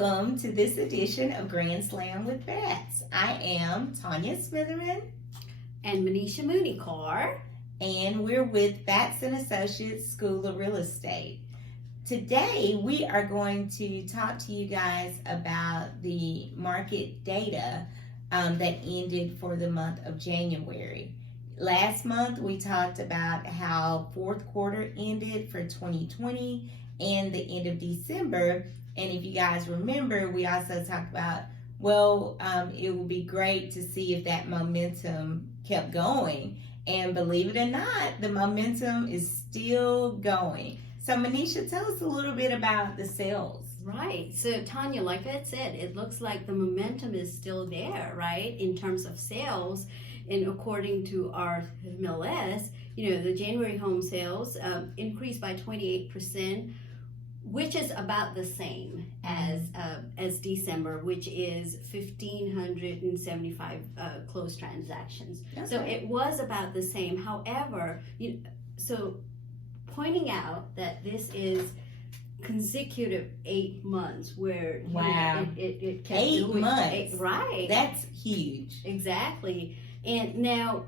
Welcome to this edition of Grand Slam with B.A.T.S. I am Tanya Smitherman. And Manisha Mooneycar. And we're with B.A.T.S and Associates School of Real Estate. Today we are going to talk to you guys about the market data that ended for the month of January. Last month we talked about how fourth quarter ended for 2020 and the end of December. And if you guys remember, we also talked about, it would be great to see if that momentum kept going. And believe it or not, the momentum is still going. So Manisha, tell us a little bit about the sales. Right. So Tanya, like I said, it looks like the momentum is still there, right? In terms of sales. And according to our MLS, the January home sales increased by 28%, which is about the same as December, which is 1,575 closed transactions. Okay. So it was about the same. However, so pointing out that this is consecutive 8 months where it kept 8 doing months. Right. That's huge. Exactly. And now,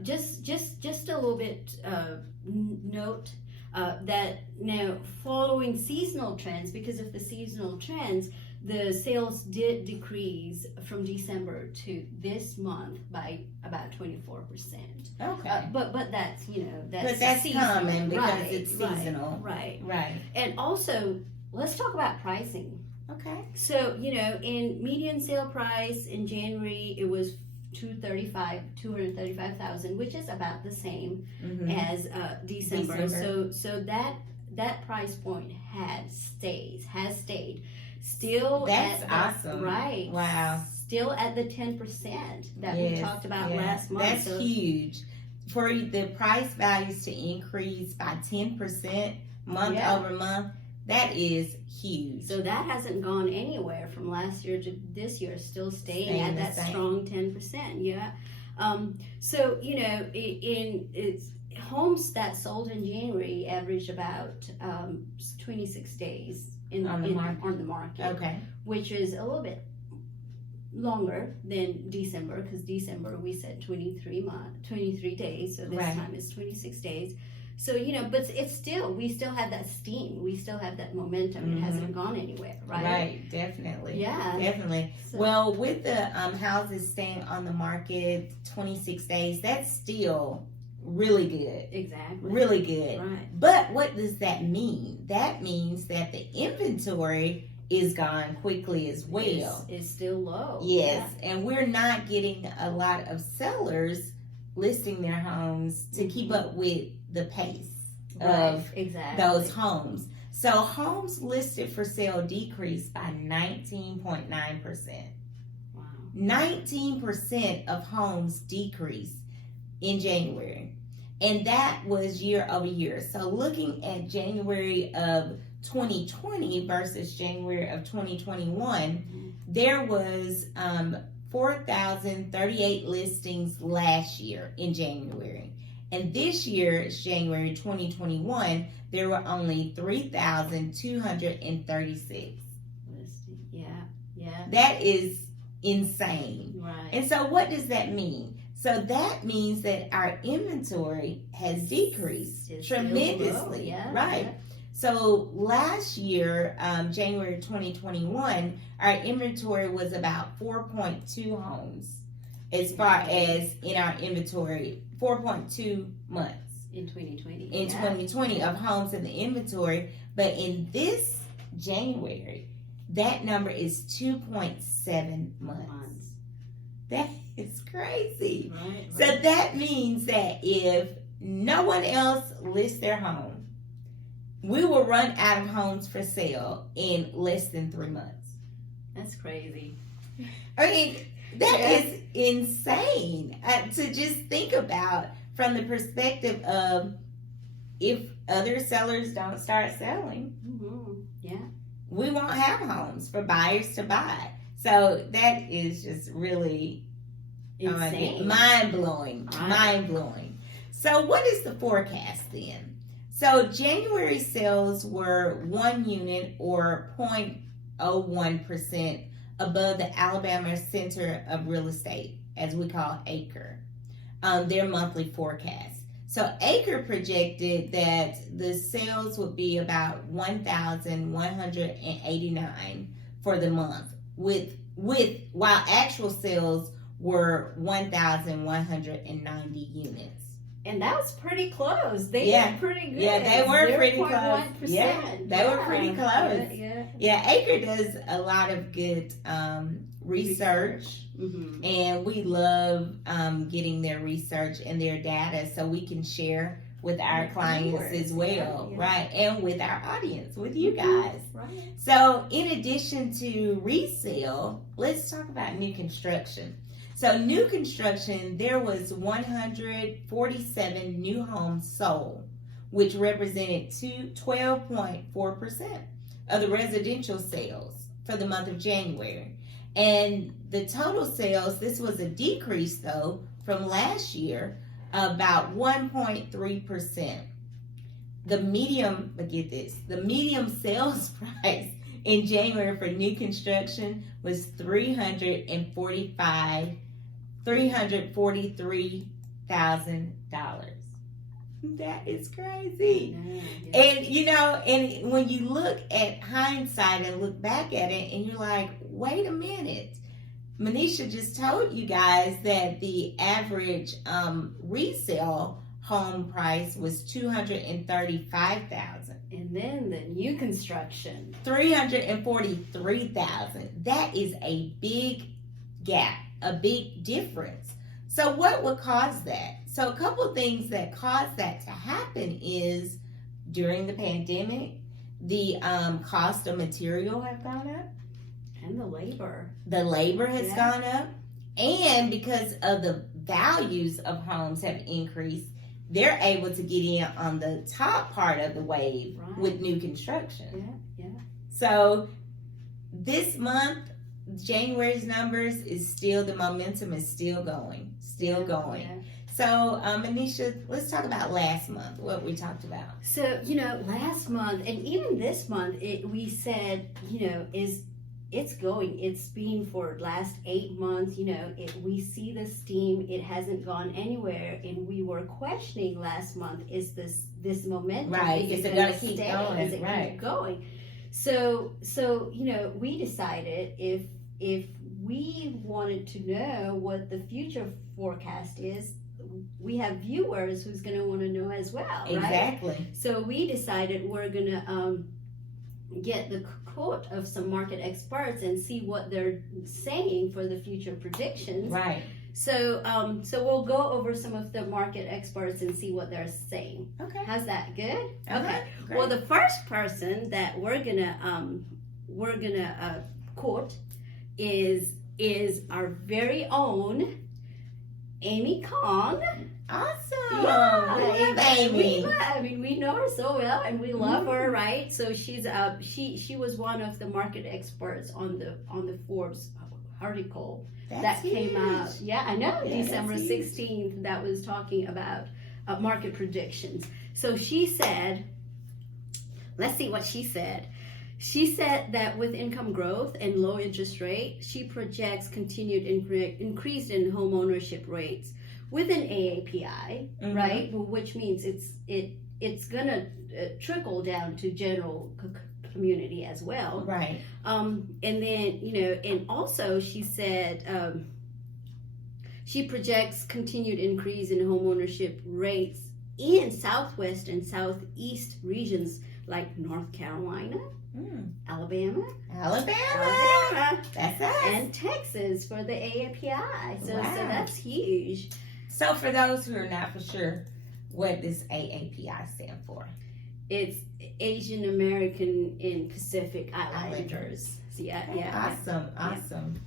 just a little bit note that now following seasonal trends, because of the seasonal trends, the sales did decrease from December to this month by about 24%. Okay. But that's that's seasonal. Common because right, it's seasonal. Right. And also, let's talk about pricing. Okay. So, in median sale price in January, it was $235,000, which is about the same as December. So that price point has stayed. Still, that's awesome. Right. Wow. Still at the 10% that we talked about last month. That's huge. For the price values to increase by 10% month over month, that is huge. So that hasn't gone anywhere from last year to this year, still staying at that strong 10%. Yeah. So, it's homes that sold in January averaged about 26 days on the market. Okay. Which is a little bit longer than December, because December we said 23 days, so this time it's 26 days. So, but we still have that steam. We still have that momentum. It hasn't gone anywhere, right? Right, definitely. Yeah. Definitely. So, well, with the houses staying on the market 26 days, that's still really good. Exactly. Really good. Right. But what does that mean? That means that the inventory is gone quickly as well. It's still low. Yes, and we're not getting a lot of sellers listing their homes to keep up with the pace of those homes. So homes listed for sale decreased by 19.9%. Wow. 19% of homes decreased in January. And that was year over year. So looking at January of 2020 versus January of 2021, there was 4,038 listings last year in January. And this year, it's January 2021, there were only 3,236. Yeah. That is insane. Right. And so what does that mean? So that means that our inventory has decreased tremendously. Right. Yeah. So last year, January 2021, our inventory was about 4.2 homes as far as in our inventory, 4.2 months. In 2020. In 2020 of homes in the inventory. But in this January, that number is 2.7 months. That is crazy. Right. So that means that if no one else lists their home, we will run out of homes for sale in less than 3 months. That's crazy. I mean, that is insane to just think about from the perspective of if other sellers don't start selling, we won't have homes for buyers to buy. So that is just really mind-blowing. Mind-blowing. So what is the forecast then? So January sales were 1 unit or 0.01% above the Alabama Center of Real Estate, as we call ACRE, their monthly forecast. So ACRE projected that the sales would be about 1,189 for the month, while actual sales were 1,190 units. And that was pretty close. They Yeah. did pretty good. Yeah, they were pretty close. 0.1%. Yeah, they were pretty close. Yeah. Yeah, ACRE does a lot of good research, Mm-hmm. and we love getting their research and their data so we can share with our With clients viewers, as well, yeah. right? And with our audience, with you guys. Right. So, in addition to resale, let's talk about new construction. So, new construction, there was 147 new homes sold, which represented 12.4% of the residential sales for the month of January. And the total sales, this was a decrease though from last year, about 1.3%. The medium sales price in January for new construction was $343,000. That is crazy. Yeah. And and when you look at hindsight and look back at it, and you're like, wait a minute. Manisha just told you guys that the average resale home price was $235,000. And then the new construction. $343,000. That is a big gap, a big difference. So what would cause that? So a couple of things that caused that to happen is during the pandemic, the cost of material have gone up. And the labor. The labor has gone up. And because of the values of homes have increased, they're able to get in on the top part of the wave with new construction. Yeah. So this month, January's numbers is still, the momentum is still going. Yeah. So, Manisha, let's talk about last month, what we talked about. So, last month and even this month, we said, it's going. It's been for last 8 months. We see the steam. It hasn't gone anywhere, and we were questioning last month: is this momentum? Right? Is it going to keep going? Is it keep going? So we decided if we wanted to know what the future forecast is, we have viewers who's going to want to know as well, right? Exactly. So we decided we're going to get the quote of some market experts and see what they're saying for the future predictions. Right. So we'll go over some of the market experts and see what they're saying. Okay. How's that? Good. Okay. Great. Well, the first person that we're gonna quote is our very own Amy Kong. Awesome. Yeah, We love Amy. we know her so well, and we love her, right? So she's she was one of the market experts on the Forbes article that came out. Yeah, I know, December 16th. That was talking about market predictions. So she said, let's see what she said. She said that with income growth and low interest rate, she projects continued increase in home ownership rates with an AAPI, right? Which means it's gonna trickle down to general community as well, right? And then and also she said she projects continued increase in home ownership rates in Southwest and Southeast regions like North Carolina. Alabama. That's us. And Texas for the AAPI. So that's huge. So for those who are not for sure, what does AAPI stand for? It's Asian American and Pacific Islanders. So Awesome.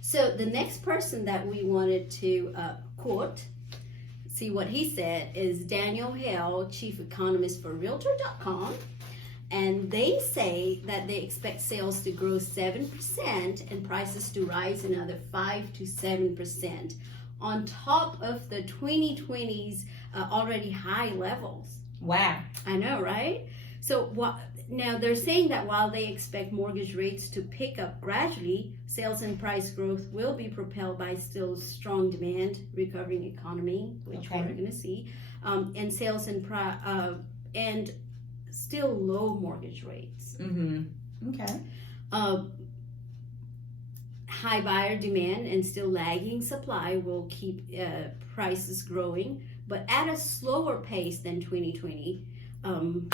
So the next person that we wanted to quote, see what he said, is Daniel Hale, Chief Economist for Realtor.com. And they say that they expect sales to grow 7% and prices to rise another 5 to 7% on top of the 2020's already high levels. Wow. I know, right? So now they're saying that while they expect mortgage rates to pick up gradually, sales and price growth will be propelled by still strong demand, recovering economy, which we're going to see, and sales and still low mortgage rates. Okay. High buyer demand and still lagging supply will keep prices growing, but at a slower pace than 2020. And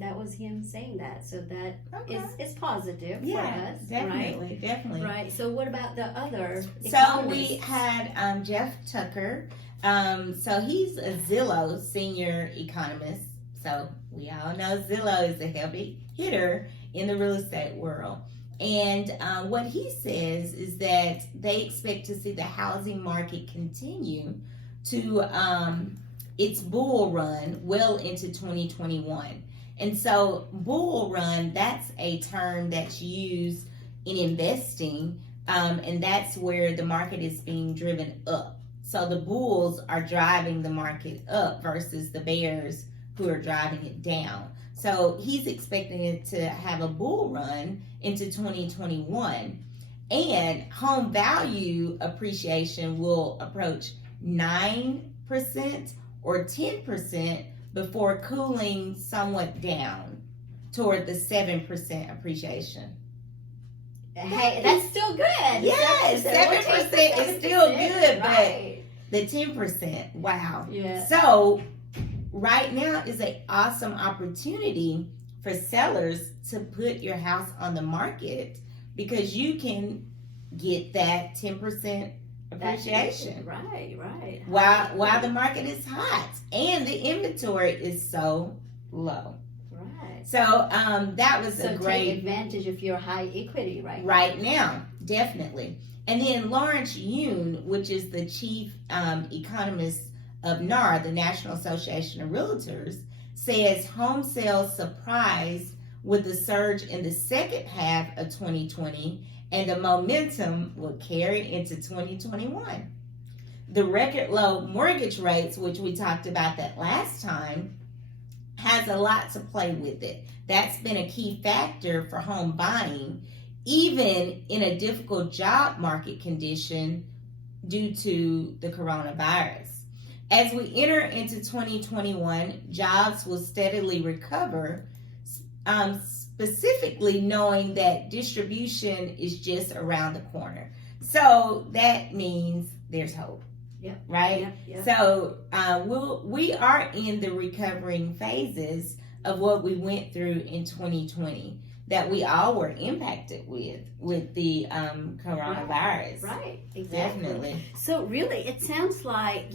that was him saying that. So that is positive for us, definitely, definitely. Right. So what about the other economists? So we had Jeff Tucker. So he's a Zillow senior economist. So we all know Zillow is a heavy hitter in the real estate world. And what he says is that they expect to see the housing market continue to its bull run well into 2021. And so bull run, that's a term that's used in investing, and that's where the market is being driven up. So the bulls are driving the market up versus the bears who are driving it down. So he's expecting it to have a bull run into 2021, and home value appreciation will approach 9% or 10% before cooling somewhat down toward the 7% appreciation. Hey, that's still good. Yes, 7% is still good, right. But the 10%, wow. Yeah. So right now is an awesome opportunity for sellers to put your house on the market because you can get that 10% appreciation. Right. While the market is hot and the inventory is so low. Right. So that was a great take advantage of your high equity right now, definitely. And then Lawrence Yun, which is the chief economist of NAR, the National Association of Realtors, says home sales surprised with the surge in the second half of 2020, and the momentum will carry into 2021. The record low mortgage rates, which we talked about that last time, has a lot to play with it. That's been a key factor for home buying, even in a difficult job market condition due to the coronavirus. As we enter into 2021, jobs will steadily recover, specifically knowing that distribution is just around the corner. So that means there's hope. Yep. Right? Yep. So we are in the recovering phases of what we went through in 2020 that we all were impacted with the coronavirus. Right. Exactly. Definitely. So really, it sounds like,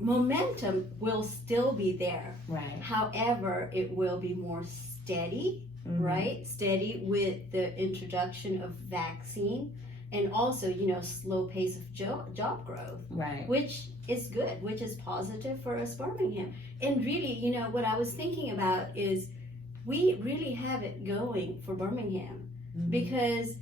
momentum will still be there. Right. However, it will be more steady, right? Steady with the introduction of vaccine and also, slow pace of job growth. Right. Which is good, which is positive for us Birmingham. And really, what I was thinking about is we really have it going for Birmingham because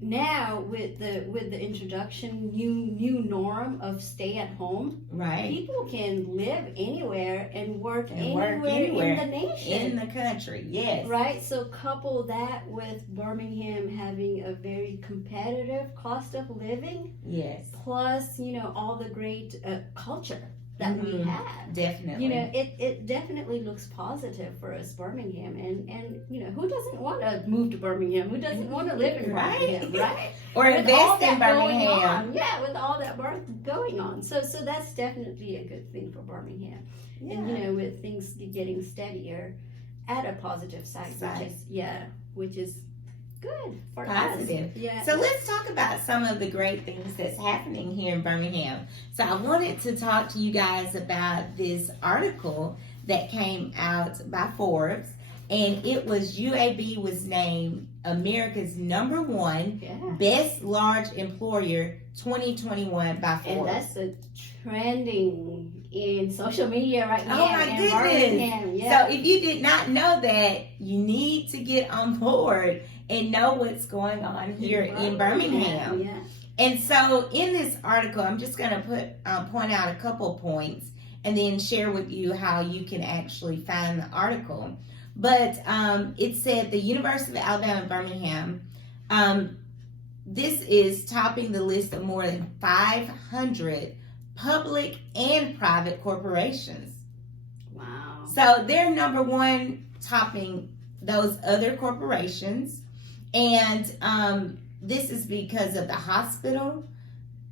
now with the introduction new norm of stay at home, right, people can live anywhere and work anywhere in the nation, in the country. Yes. Right. So couple that with Birmingham having a very competitive cost of living. Yes. Plus, all the great culture that we have. Definitely. It definitely looks positive for us Birmingham, and who doesn't want to move to Birmingham? Who doesn't want to live in Birmingham, right? Or invest in Birmingham. Yeah, with all that work going on. So that's definitely a good thing for Birmingham. Yeah. And with things getting steadier at a positive side. Which is good for positive. Us. Yeah. So let's talk about some of the great things that's happening here in Birmingham. So I wanted to talk to you guys about this article that came out by Forbes, and it was UAB was named America's #1 best large employer 2021 by Forbes. And that's a trending in social media right now. Oh my goodness. Yeah. So if you did not know that, you need to get on board and know what's going on here in Birmingham. Yeah. And so in this article, I'm just going to point out a couple points. and then share with you how you can actually find the article. But it said the University of Alabama, Birmingham, this is topping the list of more than 500 public and private corporations. Wow. So they're number one, topping those other corporations. And this is because of the hospital,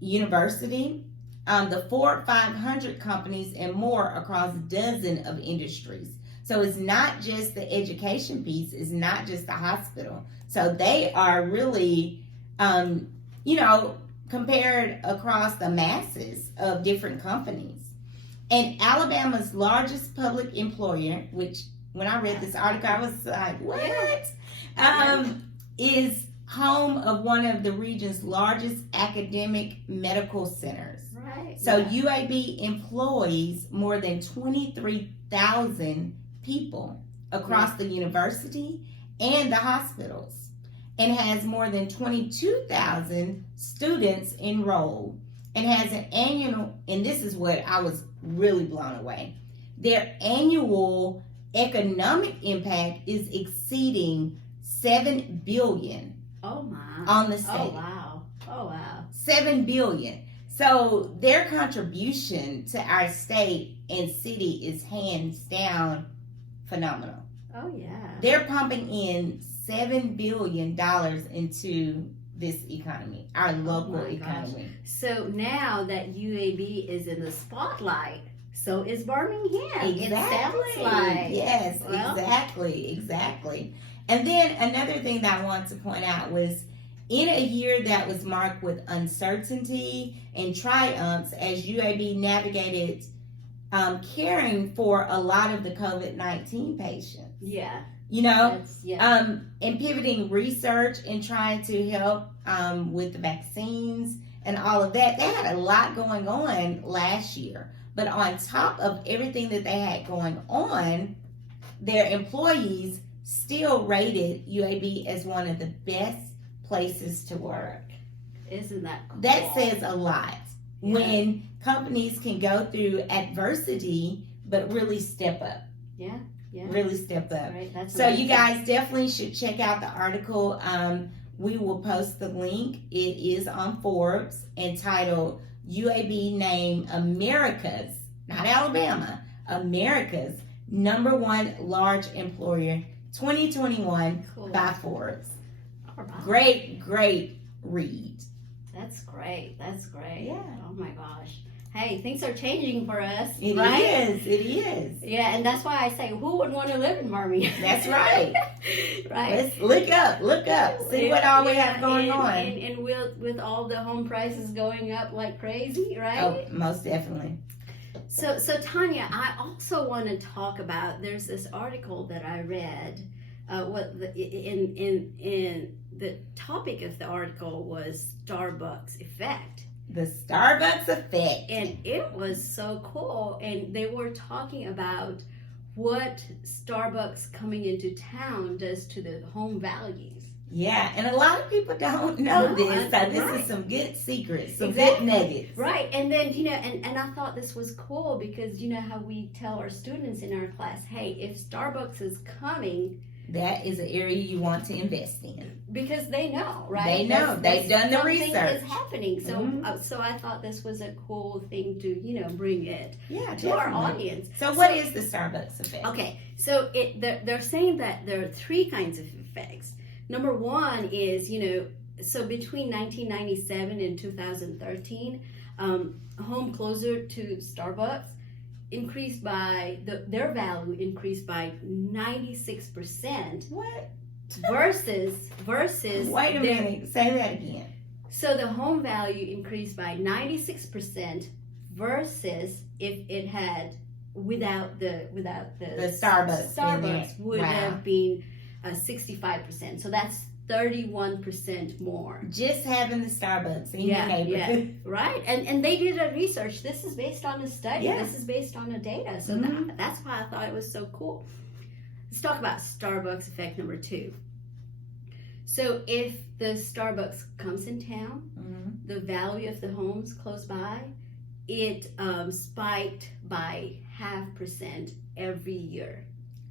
university, the Ford 500 companies, and more across a dozen of industries. So it's not just the education piece, it's not just the hospital. So they are really, compared across the masses of different companies. And Alabama's largest public employer, which when I read this article, I was like, what? Is home of one of the region's largest academic medical centers. Right. So UAB employs more than 23,000 people across the university and the hospitals, and has more than 22,000 students enrolled, and has an annual, and this is what I was really blown away, their annual economic impact is exceeding $7 billion. Oh my. On the state. Oh wow. $7 billion. So their contribution to our state and city is hands down phenomenal. Oh yeah. They're pumping in $7 billion into this economy, our local economy. So now that UAB is in the spotlight, so is Birmingham. Exactly. It sounds like. Yes, well, exactly. And then another thing that I want to point out was, in a year that was marked with uncertainty and triumphs as UAB navigated caring for a lot of the COVID-19 patients. Yeah. And pivoting research and trying to help with the vaccines and all of that. They had a lot going on last year. But on top of everything that they had going on, their employees still rated UAB as one of the best places to work. Isn't that cool? That says a lot. Yeah. When companies can go through adversity but really step up. Yeah. Really step up. Right. That's so amazing. You guys definitely should check out the article. We will post the link. It is on Forbes, entitled UAB named America's, not Alabama, America's #1 large employer 2021 by Forbes. Right. Great read. That's great. Yeah. Oh my gosh. Hey, things are changing for us. It is. Yeah, and that's why I say, who would want to live in Birmingham? That's right. Right. Let's look up. See what all we have going on. And with all the home prices going up like crazy, right? Oh, most definitely. So Tanya, I also want to talk about, there's this article that I read, in the topic of the article was Starbucks effect. The Starbucks effect. And it was so cool. And they were talking about what Starbucks coming into town does to the home values. Yeah, and a lot of people don't know this. So this is some good secrets, some good nuggets. Right, and then, and I thought this was cool because you know how we tell our students in our class, hey, if Starbucks is coming, that is an area you want to invest in. Because they know, right? They know. They've done the research. Something is happening. So so I thought this was a cool thing to, bring it to our audience. So what is the Starbucks effect? Okay, so they're saying that there are 3 kinds of effects. Number 1 is, so between 1997 and 2013, home closer to Starbucks increased by their value increased by 96%. What? Versus. Wait a minute. Say that again. So the home value increased by 96% versus if it had without the Starbucks would have been 65%. So that's 31% more. Just having the Starbucks in your neighborhood. Yeah, right. And they did a research. This is based on a study. Yeah. This is based on the data. So that's why I thought it was so cool. Let's talk about Starbucks effect number 2. So if the Starbucks comes in town, the value of the homes close by it spiked by 0.5% every year.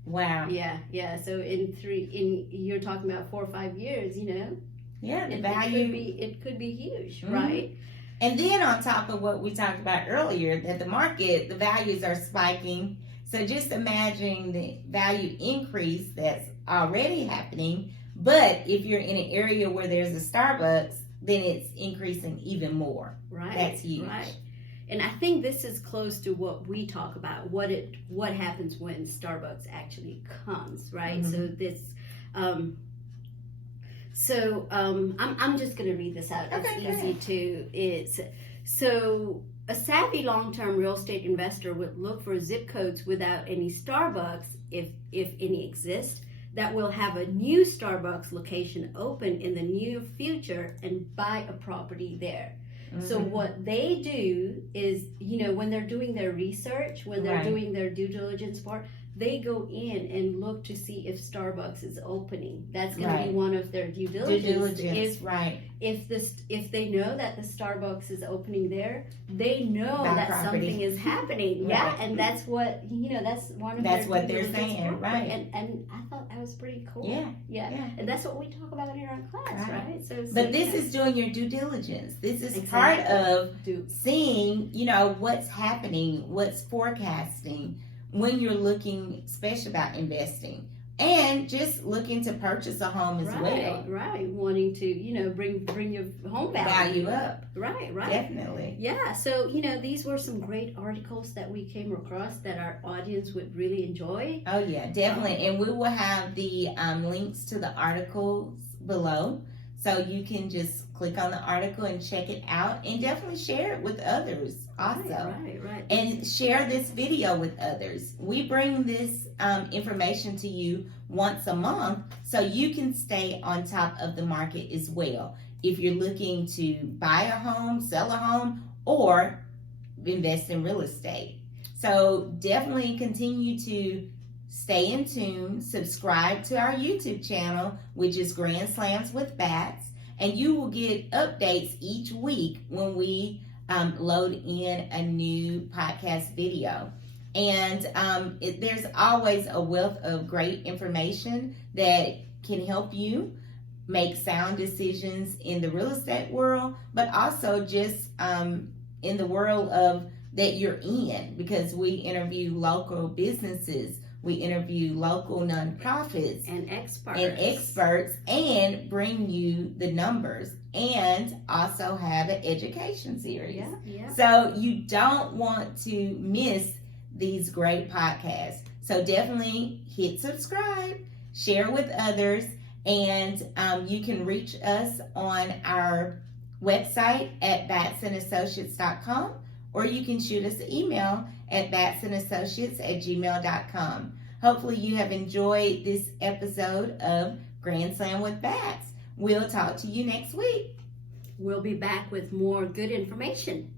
Wow. Yeah. So you're talking about 4 or 5 years, Yeah, the value. It could be huge, Mhm. right? And then on top of what we talked about earlier, that the values are spiking. So just imagine the value increase that's already happening. But if you're in an area where there's a Starbucks, then it's increasing even more. Right. That's huge. Right. And I think this is close to what we talk about, what happens when Starbucks actually comes, right? Mm-hmm. So I'm just going to read this out. Okay, It's easy to. A savvy long-term real estate investor would look for zip codes without any Starbucks, if any exist, that will have a new Starbucks location open in the near future and buy a property there. Mm-hmm. So what they do is, when they're doing their research, when they're doing their due diligence part, they go in and look to see if Starbucks is opening. That's going to be one of their due diligence. If they know that the Starbucks is opening there, they know that something is happening. Yeah, and that's what that's one of that's their what they're saying, right? And I thought that was pretty cool. Yeah. And that's what we talk about here in class, right? But this is doing your due diligence. This is part of seeing, what's happening, what's forecasting when you're looking, especially about investing, and just looking to purchase a home as well. Right. Wanting to, bring your home value up. Right. Definitely. Yeah. So, these were some great articles that we came across that our audience would really enjoy. Oh, yeah, definitely. And we will have the links to the articles below. So you can just click on the article and check it out, and definitely share it with others also. Right. And share this video with others. We bring this information to you once a month so you can stay on top of the market as well. If you're looking to buy a home, sell a home, or invest in real estate. So definitely continue to stay in tune, subscribe to our YouTube channel, which is Grand Slams with B.A.T.S, and you will get updates each week when we load in a new podcast video. And there's always a wealth of great information that can help you make sound decisions in the real estate world, but also just in the world of that you're in, because we interview local businesses, we interview local nonprofits and experts and bring you the numbers, and also have an education series. Yeah. So you don't want to miss these great podcasts. So definitely hit subscribe, share with others, and you can reach us on our website at batsandassociates.com, or you can shoot us an email at batsandassociates@gmail.com. Hopefully you have enjoyed this episode of Grand Slam with B.A.T.S. We'll talk to you next week. We'll be back with more good information.